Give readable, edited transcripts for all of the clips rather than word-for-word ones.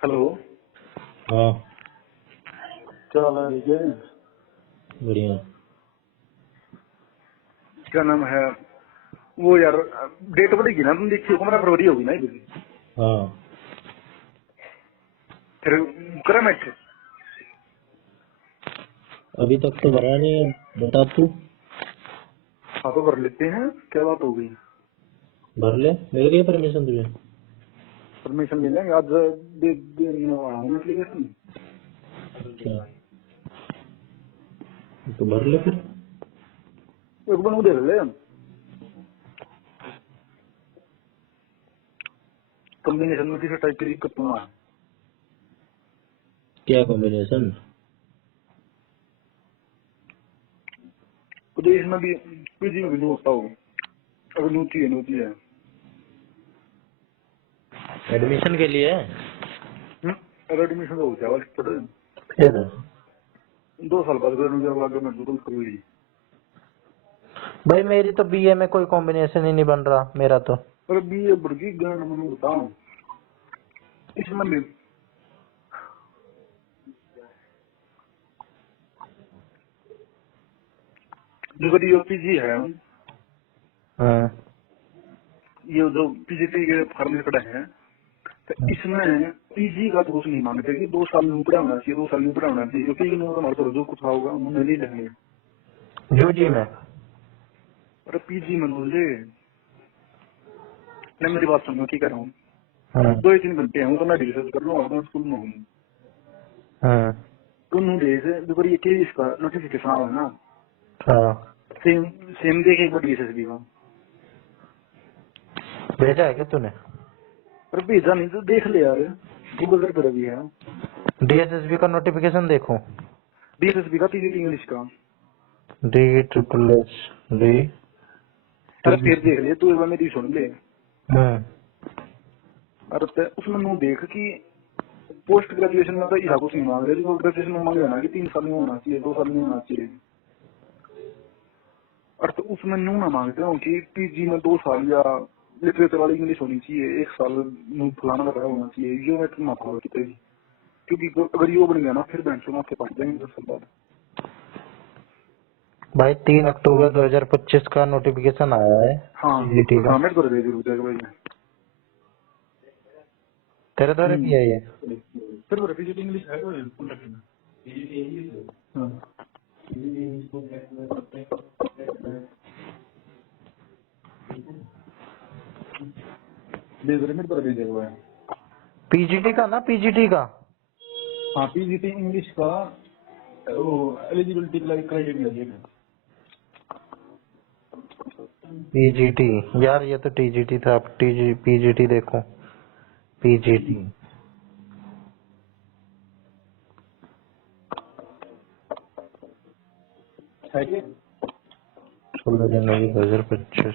Hello. हाँ क्या हाल है? ठीक है। बढ़िया। क्या नाम है वो यार? डेट बढ़ेगी ना, तुम देखिए 15 फरवरी होगी ना ये? हाँ फिर करा मैच? अभी तक तो भरा नहीं है, बता तू। हाँ तो कर लेते हैं, क्या बात हो गई? भर ले, मिल गई परमिशन तुझे? परमिशन ले लेंगे आज। दे देने वाला हूँ एप्लीकेशन। अच्छा तो भर ले फिर। एक बार वो देख ले। कॉम्बिनेशन में किसी टाइप की दिक्कत तो ना है। क्या कॉम्बिनेशन? तो इसमें भी पीजी में भी नहीं होता हो। अगर नूती है। एडमिशन के लिए? अगर एडमिशन तो हो जाएगा थोड़े फिर 2 साल बाद अगर मुझे आगे मैं जरूर करूंगी। भाई मेरी तो बीए में कोई कॉम्बिनेशन ही नहीं बन रहा मेरा तो। अरे बी ए बढ़ी गांड में बताऊं इसमें भी। जो ये पीजी है, हाँ ये जो पीजीटी के फार्म खड़े हैं, तो इसमें पीजी का तो कुछ नहीं मांगते कि 2 साल में ऊपर होना चाहिए, 2 साल में ऊपर होना चाहिए, क्योंकि इन्होंने हमारे तो जो कुछ होगा उन्हें नहीं लेंगे। यूजी में। अरे पीजी में मुझे मैं मेरी बात सुनो, ठीक कह रहा हूँ। हाँ 2 या 3 घंटे हूँ तो मैं रिसर्च कर लूंगा, मैं स्कूल में हूँ। हाँ तो नोटिस देखो ये केस इसका नोटिफिकेशन आया ना, हाँ सेम सेम देखे एक बार डीएसएसबी का। भेजा है क्या तूने? पर भेजा नहीं तो देख ले यार, गूगल पर भी है। डीएसएसबी का नोटिफिकेशन देखो। डीएसएसबी का पीजीटी इंग्लिश का। डी ट्रिपल एस डी अरे टी। फिर देख ले तू, एक बार मेरी सुन ले। हाँ अरे उसमें नू देख कि पोस्ट ग्रेजुएशन में तो इरा कुछ नहीं मांग रहे, ग्रेजुएशन में मांगे ना कि 3 साल में होना चाहिए, 2 साल में होना चाहिए। और तो उसमें नू ना मांगते हो कि पीजी में 2 साल या लिटरेचर वाली इंग्लिश होनी चाहिए, 1 साल नू फलाना का होना चाहिए, ये मैं तुम माफा कितने भी। क्योंकि अगर यो बन गया ना फिर बैंक माफे पड़ जाएंगे 10 साल बाद। भाई 3 अक्टूबर 2025 का नोटिफिकेशन आया है हाँ सीजीटी का। हाँ, मेरे को दे जरूर जाएगा भाई मैं। तेरे द्वारा किया है ये? फिर वो पीजीटी इंग्लिश है तो कॉन्टेक्ट में। हाँ दे जरूर, मेरे को दे देगा भाई। पीजीटी का ना, पीजीटी का। हाँ पीजीटी इंग्लिश का वो एलिजिबिलिटी क्राइटेरिया ये है। पीजीटी यार, ये तो टीजीटी था, अब टीजी पीजीटी देखो। पीजीटी 16 जनवरी 2025।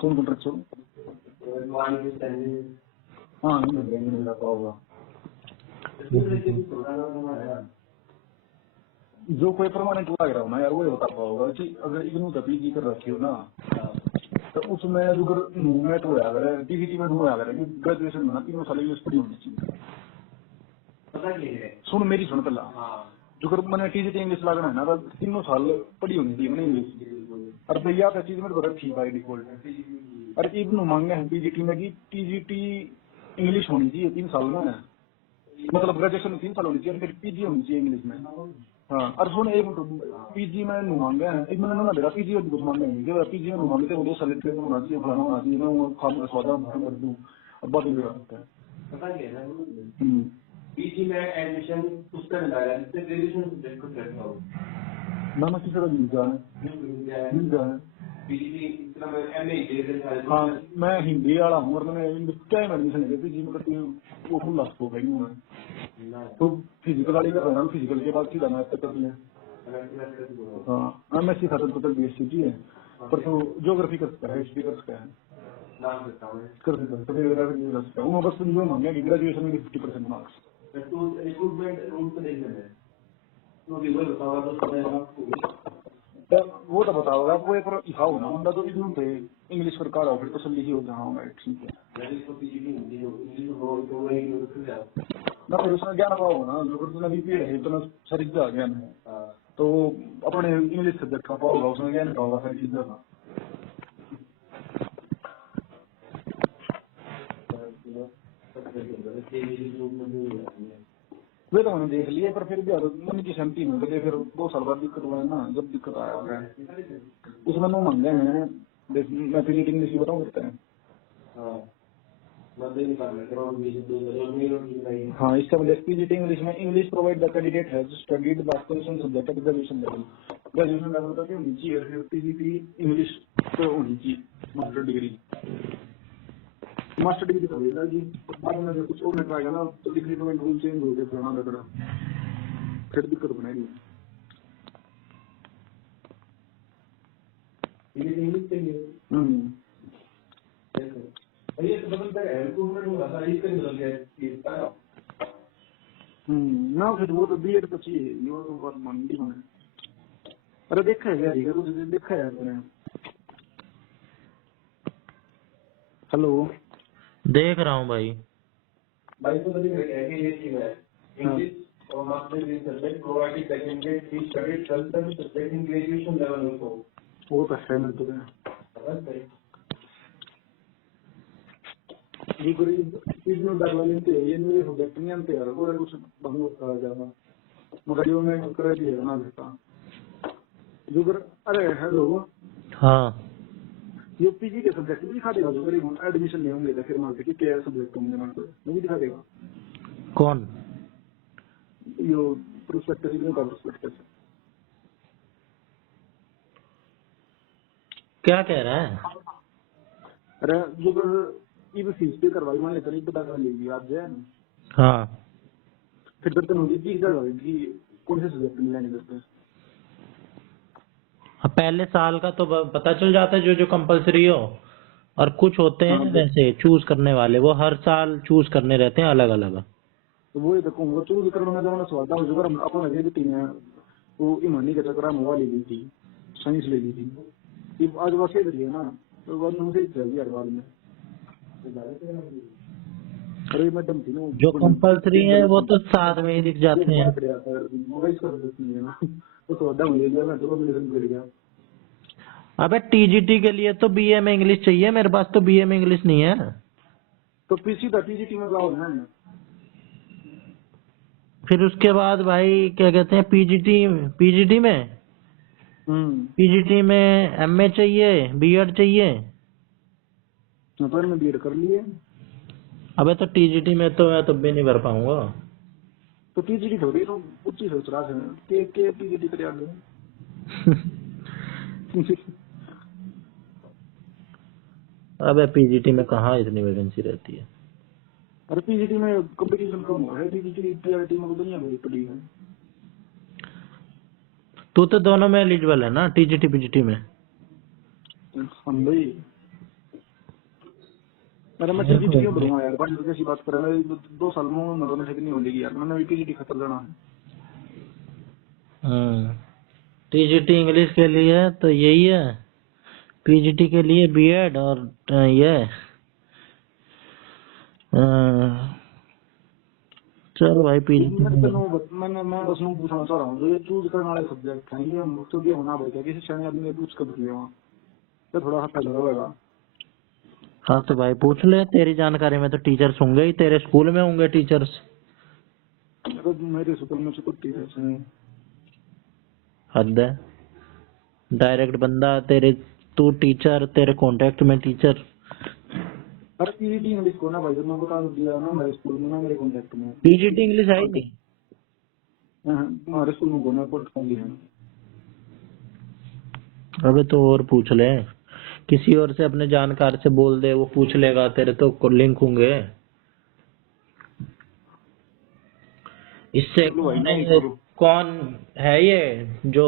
कौन कॉन्ट्रेक्चुअल? हाँ नहीं लगा होगा। जो कोई परमानेंट लग रहा हो ना यार, वो बता पाओगा कि अगर इग्नू का पीजी कर रखी हो ना, तो उसमें अगर मूवमेंट हो अगर पीजीटी में हुआ अगर ग्रेजुएशन में ना 3 साल यूज पड़ी होनी चाहिए। सुन मेरी सुन पहला, जो अगर मैंने टीजीटी इंग्लिश लागना है ना तो 3 साल पड़ी होनी चाहिए मैंने इंग्लिश। और भैया तो चीज मेरे को रखी बाई डिफॉल्ट। अरे इग्नू मांगना है पीजीटी में कि टीजीटी इंग्लिश होनी चाहिए 3 साल में, मतलब ग्रेजुएशन में 3 साल होनी चाहिए, फिर पीजी होनी चाहिए इंग्लिश में। हाँ और सुन एक मिनट, पीजी में नहीं मांगे हैं, एक मैंने ना मेरा पीजी में भी कुछ मांगे नहीं, जो पीजी में नहीं मांगते वो 2 साल होना चाहिए, फलाना होना चाहिए, मैं वो खाम स्वादा कर दूँ और बात भी सकता है। पीजी में एडमिशन उसका मिला है, इससे ग्रेजुएशन सब्जेक्ट कुछ रहता हो ना ना किसी का मिल जाए हाँ। मैं हिंदी वाला हूँ और मैंने क्या एडमिशन है पीजी में करती हूँ, वो फुल लास्ट हो गई हूँ मैं तो फिजिकल वाली कर रहा हूँ, फिजिकल के बाद सीधा मैथ कर लिया। हाँ एमएससी खत्म तो बीएससी की है, पर तो ज्योग्राफी कर सकता है, हिस्ट्री कर सकता है, कर सकता है वो बस जो मांगे कि ग्रेजुएशन में 50% मार्क्स। तो वो तो बताओ आपको एक बार लिखाओ ना बंदा तो इसमें पे इंग्लिश पर काढ़ा फिर तसल्ली ही हो जाऊंगा ठीक है ना फिर उसमें ज्ञान पाओ ना जो फिर तुम्हें बीपी है तो सारी चीजें आ ज्ञान है तो अपने इंग्लिश सब्जेक्ट का पाओगा उसमें ज्ञान पाओगा सारी चीजें का वे तो मैंने देख लिया पर फिर भी मन की सहमति नहीं लगे फिर 2 साल बाद दिक्कत हुआ है ना जब दिक्कत आया है उसमें नो मांगे हैं मैं फिर इंग्लिश बताऊँ करते हैं हाँ इसका मतलब पीजीटी इंग्लिश में English provide the candidate has studied the expansion subject at graduation level graduation level तक होनी चाहिए फिर पीजीटी इंग्लिश तो होनी चाहिए मास्टर डिग्री तो होगा जी बाद में कुछ और निकल आएगा ना तो डिग्री में रूल चेंज हो गया पुराना लगड़ा फिर दिक्कत बनेगी ये तो बदलता है इम्प्रूवमेंट होगा सारी इसका बदल गया ना फिर वो तो बीएड तो चाहिए ये तो बात मानती हूं अरे देखा है यार ये कुछ देखा है आपने हेलो देख रहा हूँ भाई तो बड़ी है कि ये चीज है इंग्लिश और master degree subject provided the candidate he studied certain subject in graduation level also वो तो है ना तो ये कोई इसमें डालने के ये नहीं सब्जेक्ट नहीं आते यार और कुछ भंग होता जाना मगर ये मैं कर दिया ना देता जो कर अरे हेलो हाँ ये पीजी के सब्जेक्ट भी दिखा देगा जो करीब एडमिशन नहीं होंगे तो फिर मार्केट के क्या सब्जेक्ट होंगे मार्केट वो भी दिखा देगा कौन यो प्रोस्पेक्टस इग्नू का प्रोस्पेक्टस क्या कह रहा है अरे जो ये भी फीस पे करवाई मान लेते नहीं पता कर लेगी आज है हाँ फिर तो होगी कि इधर होगी कौन से सब्जेक्ट में लेने देते पहले साल का तो पता चल जाता है जो कंपलसरी हो और कुछ होते हैं वैसे चूज करने वाले वो हर साल चूज करने रहते हैं अलग अलग तो वो तो कहूँगा चूज करने में तो सवाल था जो अपन लगे भी तीन वो ईमानी के चक्कर में ले ली थी साइंस ले ली थी आज बस ये करिए ना तो बाद में मुझे चाहिए हर बार में अरे मैडम थी ना जो कंपलसरी है वो तो साथ में ही दिख जाते हैं अबे टीजीटी के लिए तो बीए में इंग्लिश चाहिए मेरे पास तो बीए में इंग्लिश नहीं है तो पीसी था टीजीटी में जाओ ना फिर उसके बाद भाई क्या कहते हैं पीजीटी में एमए चाहिए बीएड चाहिए पर मैं बीएड कर लिए अबे तो टीजीटी में तो मैं तब भी नहीं कर पाऊंगा तो टीजीटी थोड़ी तो ऊंची सोच रहा है के टीजीटी कर आगे अबे पीजीटी में कहाँ इतनी वैकेंसी रहती है अरे पीजीटी में कंपटीशन कम है टीजीटी पीआरटी में दुनिया में पड़ी है तू तो दोनों में एलिजिबल है ना टीजीटी पीजीटी में हम भाई मेरा मैं टीजीटी क्यों भरूंगा यार बात कैसी बात कर रहा है 2 साल में दोनों से नहीं होगी यार मैंने पीजीटी खतर जाना है टीजीटी इंग्लिश के लिए तो यही है पीजीटी के लिए बीएड और ये चल भाई पीजीटी मैं बस यूं पूछना चाह रहा हूँ जो ये चूज करने वाले सब्जेक्ट हैं ये मुझसे भी होना पड़ेगा किसी श्रेणी आदमी ने पूछ कर दिया तो थोड़ा सा फायदा होगा हाँ तो भाई पूछ ले तेरी जानकारी में तो टीचर्स होंगे ही तेरे स्कूल में होंगे टीचर्स मेरे स्कूल में तो टीचर्स हैं हद है डायरेक्ट बंदा तेरे तू टीचर तेरे कांटेक्ट में टीचर अरे पीजीटी इंग्लिश को ना भाई जब मैं बता दिया ना मेरे स्कूल में ना मेरे कांटेक्ट में पीजीटी इंग्लिश आई नहीं हमारे स्कूल में गोना पोर्ट कर लिया अबे तो और पूछ ले किसी और से अपने जानकार से बोल दे वो पूछ लेगा तेरे तो लिंक होंगे इससे कौन है ये जो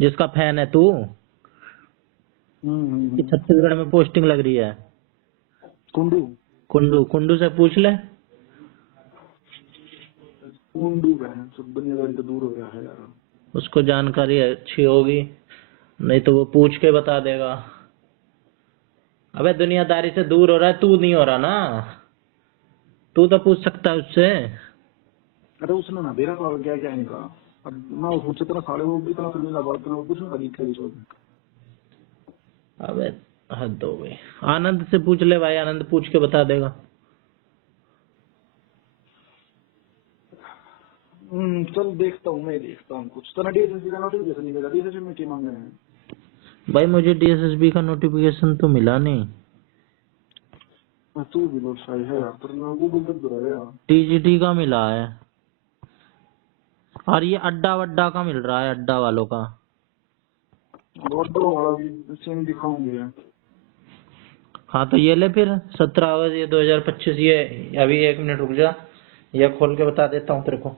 जिसका फैन है तू कि छत्तीसगढ़ में पोस्टिंग लग रही है कुंडू से पूछ ले कुंडू सब दुनियादारी तो दूर हो गया है यार उसको जानकारी अच्छी होगी नहीं तो वो पूछ के बता देगा। अबे दुनियादारी से दूर हो रहा है, तू नहीं हो रहा ना, तू तो पूछ सकता है उससे। अरे उसने ना दे रहा था क्या क्या इनका। अब ना वो पूछे तो साले वो इतना सुनने लगा तो कुछ ना करी खेल छोड़। अबे हद हो गई। आनंद से पूछ ले भाई, आनंद पूछ के बता देगा। चल देखता हूँ, मैं देखता हूँ कुछ तो ना। डीएसएसबी का नोटिफिकेशन नहीं मिला, डीएसएसबी में क्या मांग रहे हैं। भाई मुझे डीएसएसबी का नोटिफिकेशन तो मिला नहीं। तू भी लोग शाही है यार, पर ना गूगल तक बुरा है यार। टीजीटी का मिला है, और ये अड्डा वड्डा का मिल रहा है, अड्डा वालों का। और दो वाला भी सेम दिखाऊंगे। हाँ तो ये ले फिर 17 अगस्त ये 2025, ये अभी 1 मिनट रुक जा, ये खोल के बता देता हूँ तेरे को।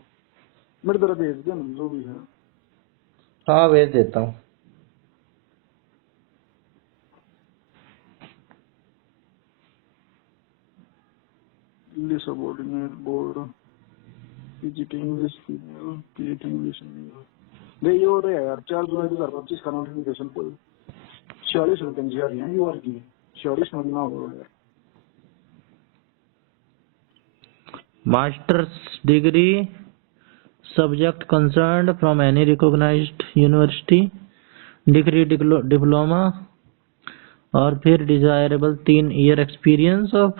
मेरे तरह भेज दे ना जो भी है। हाँ भेज देता हूँ। Subordinate board, PGT English, PGT English. नहीं ये हो रहा है यार, 4 जुलाई 2025 का नोटिफिकेशन पर 46 वैकेंसी आ रही है यूआर की। 46 में ना हो रहा है। Masters degree subject concerned from any recognised university, degree diploma, और फिर desirable 3 year experience of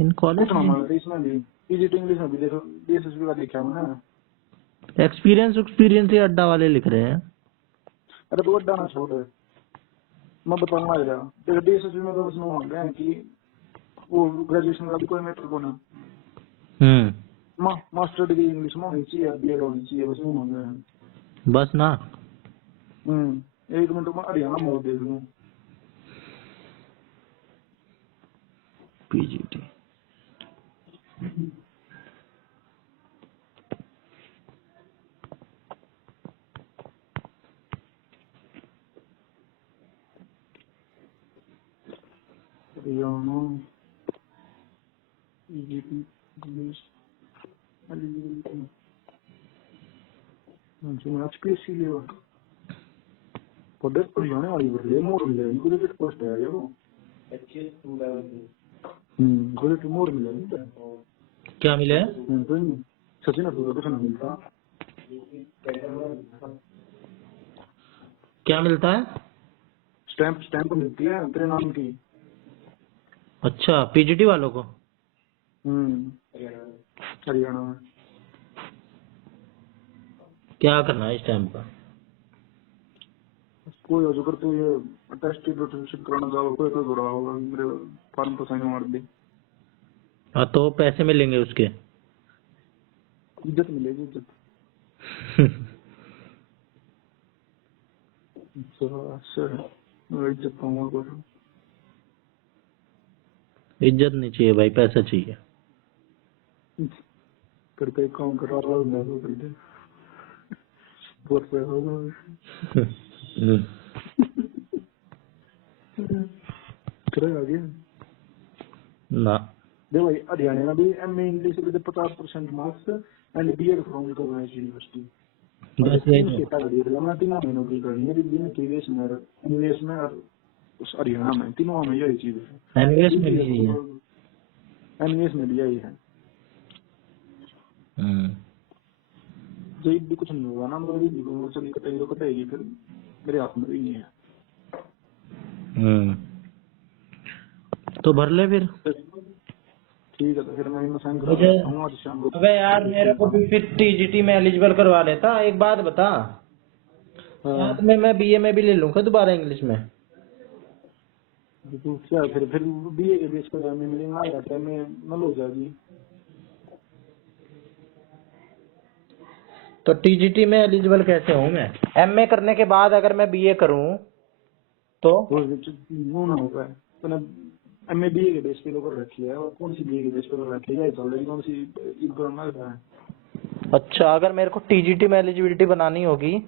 in college. कुछ ना मांगते इसमें भी, पीजीटी इंग्लिश में भी देखो डीएसएसबी का लिखा है ना। एक्सपीरियंस एक्सपीरियंस ही अड्डा वाले लिख रहे हैं। अरे तो अड्डा ना छोड़, मैं बताऊंगा यार। देखो डीएसएसबी में तो उसमें मांग रहे हैं कि वो ग्रेजुएशन का भी कोई मैटर को ना, मास्टर डिग्री इंग्लिश में होनी चाहिए, बीएड होनी चाहिए, बस वो मांग रहे हैं। बस ना। 1 मिनट में हरियाणा मोड़ दे दूँ। PGT Haryana PGT English HPSC level product Haryana वाली बोल रही मोर मिलेगी, ग्रेजुएट पोस्ट है ये वो। ग्रेजुएट मोर मिलेगी। क्या मिले? सचिन एप्लीकेशन मिलता। क्या मिलता है? स्टैंप स्टैंप मिलती है तेरे नाम की। अच्छा पीजीटी वालों को। हरियाणा में क्या करना है इस टाइम का? कोई हो जो कर तो ये टेस्ट कराना चाहो, कोई तो जुड़ा होगा मेरे फॉर्म पर साइन मार दे। हाँ तो पैसे मिलेंगे उसके। इज्जत मिलेगी, इज्जत। इज्जत पाऊंगा। इज्जत नहीं चाहिए भाई, पैसा चाहिए। करके काम करा रहा हूँ मैं, बहुत पैसा होगा। करे आगे ना दे भाई। हरियाणा में भी MA English with 50% marks and BEd from recognised university. बस यही तो। 3 महीनों की करनी है प्रीवियस में, इंग्लिश में और उस हरियाणा में, तीनों में यही चीज है। एनवीएस में भी यही है। एनवीएस में भी यही है। जब भी कुछ नहीं होगा ना, मतलब चली कटेगी तो कटेगी, फिर मेरे हाथ में भी नहीं है। तो भर ले फिर। ठीक है तो फिर मैं साइन करा मुझे देता हूँ आज शाम को। अबे यार मेरे को भी फिर टीजीटी में एलिजिबल करवा लेता। एक बात बता, साथ में मैं बीए में भी ले लूंगा दोबारा इंग्लिश में। क्या फिर बीए के बेस पर हमें मिलेगा या टाइम में नल हो जाएगी। तो टीजीटी में एलिजिबल कैसे हूँ मैं? एमए करने के बाद अगर मैं बीए करूँ तो वो ना होगा तो एमए बीए के बेस पे लोग रखी है, और कौन सी बीए के बेस पर रखी है चल रही, कौन सी इम्प्रूव लग रहा है। अच्छा, अगर मेरे को टीजीटी में एलिजिबिलिटी बनानी होगी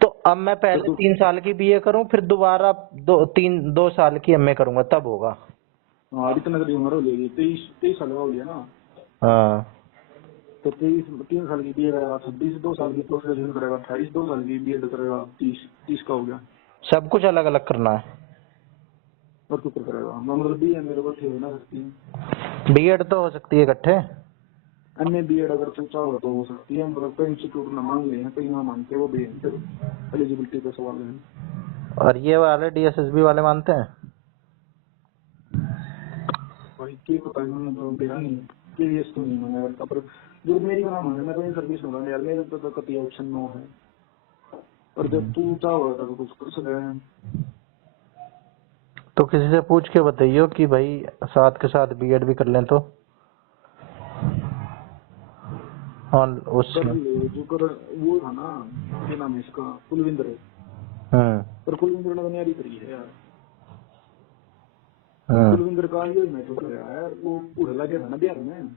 तो अब मैं पहले 3 साल की बीए करूं, फिर दोबारा 2 साल की एमए करूंगा, तब होगा। हाँ अभी तो नगरी उम्र हो जाएगी, 23 साल का हो गया ना। हाँ तो 3 साल की बीए करेगा, 26 2 साल की पोस्ट ग्रेजुएशन करेगा, 28 2 साल की बीएड करेगा, 30 का हो गया। सब कुछ अलग अलग करना है। और क्यों करेगा, मतलब बी है मेरे को थे ना सकती बीएड तो हो सकती है इकट्ठे। अन्य बीएड अगर चर्चा हो तो हो सकती है, मतलब कई इंस्टीट्यूट ना मांग ले, कई ना मांगते, वो भी एलिजिबिलिटी का सवाल है। और ये वाले डीएसएसबी वाले मानते हैं? भाई की पता नहीं, तो देखा नहीं कि ये तो नहीं मांगा यार, पर जो मेरी का नाम है मैं तो इन सर्विस में यार, मेरे तो कति ऑप्शन नो है, और जब तू चाहो तो कुछ कर सकता है। तो किसी से पूछ के बताइयो कि भाई साथ के साथ बीएड भी कर लें तो। हाँ उस कर ले जो कर, वो था ना क्या नाम है इसका, कुलविंदर, पर कुलविंदर ने तैयारी करी है यार। कुलविंदर का ये मेट्रो कर रहा है, वो उड़ लगे था ना बिहार में,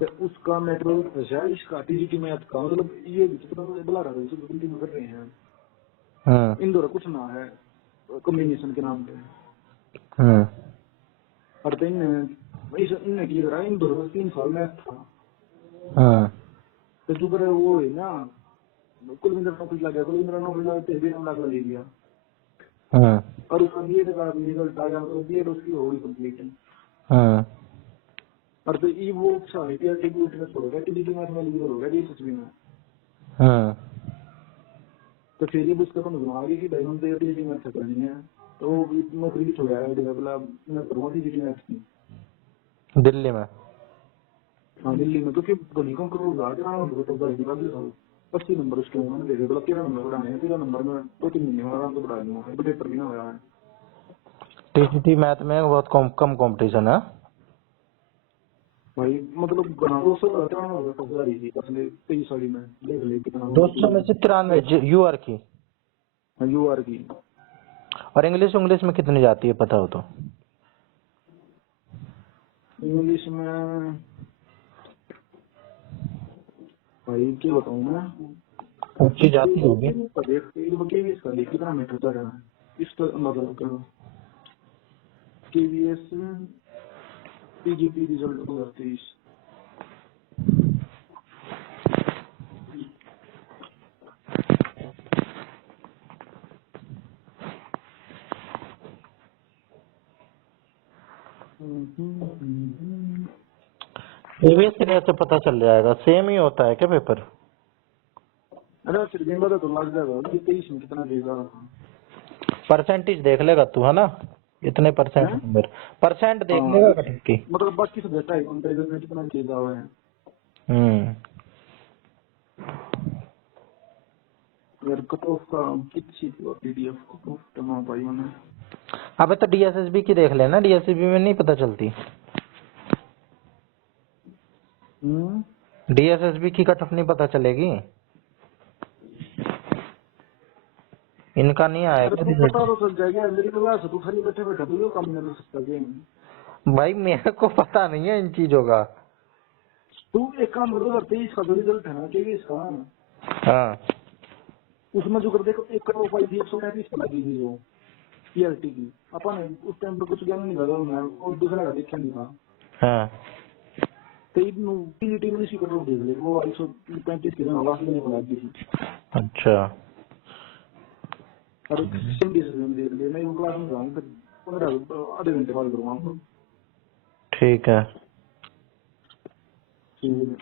तो उसका मेट्रो फंसा, इसका टीजीटी मैथ का, मतलब ये बुला रहा है कर रहे हैं इंदौर कुछ ना है कम्युनिकेशन के नाम पे। और तो इनने की करा इंदौर में 3 साल मैथ था, तो जो कर वो है ना कुलविंदर नौकरी लग गया, कुलविंदर नौकरी लगा 13 लाख ले लिया, और उसका बीएड का रिजल्ट आ गया, तो बीएड उसकी हो गई कंप्लीट। और तो ये वो अच्छा है कि टीजीटी में छोड़ेगा, टीजीटी मैथ में एलिजिबल होगा डीएसएसबी में। तो फिर ये उसका तो बना रही कि भाई हम तो टीजीटी मैथ से करनी है, तो वो नौकरी भी छोड़ा है मतलब मैं करूँगा टीजीटी मैथ की दिल्ली में। हाँ दिल्ली में, क्योंकि गली को करोड़ तो गली का भी 80 नंबर उसके उन्होंने दे दिया, मतलब 13 नंबर बढ़ाने हैं, 13 नंबर में 2-3 महीने में आराम से बढ़ा दूंगा, पेपर भी ना हुआ है। टीजीटी मैथ में बहुत कम कंपटीशन है भाई मतलब बना 200 होगा थी पिछले 23 साल में, देख ले कितना 200 में से 93 यूआर की। यूआर की। और इंग्लिश में कितनी जाती है पता हो तो? इंग्लिश में भाई क्या बताऊँ मैं, ऊंची जाती होगी। कितना मीटर तक है इसका मतलब करो, केवीएस पीजीपी रिजल्ट 2023। केवीएस से पता चल जाएगा, सेम ही होता है क्या पेपर? अरे फिर देंगे तो लग जाएगा, 23 में कितना देगा, परसेंटेज देख लेगा तू है ना, इतने परसेंट नंबर परसेंट देख लेगा कटअप की। मतलब बाकी सब्जेक्ट है कंपैरिजन में कितना देगा हुआ है। यार कट ऑफ का कितनी थी पीडीएफ कट ऑफ तमाम भाई मैंने। अबे तो डीएसएसबी की देख लेना, डीएसएसबी में नहीं पता चलती। डीएसएसबी की कट ऑफ नहीं पता चलेगी, इनका नहीं आएगा रिजल्ट। पता तो चल जाएगा, मेरी क्लास तू खाली बैठे बैठे तू यो काम नहीं कर सकता गेम। भाई मेरे को पता नहीं है इन चीजों का। तू एक काम कर, 2023 का जो रिजल्ट है ना केवीएस का, हाँ उसमें जो कर देखो 1 करोड़ पाई थी 135 पर लगी थी जो पीआरटी की, अपन उस टाइम पे कुछ ज्ञान नहीं लगा मैं, और दूसरा का देखा नहीं था। हाँ तो पीजीटी में इसी करोड़ देख ले, वो 135 की लास्ट में निकल गई थी। अच्छा और देख ले, मैं क्लास में जाऊँ फिर 15 आधे घंटे बाद करूँगा। ठीक है। ठीक है।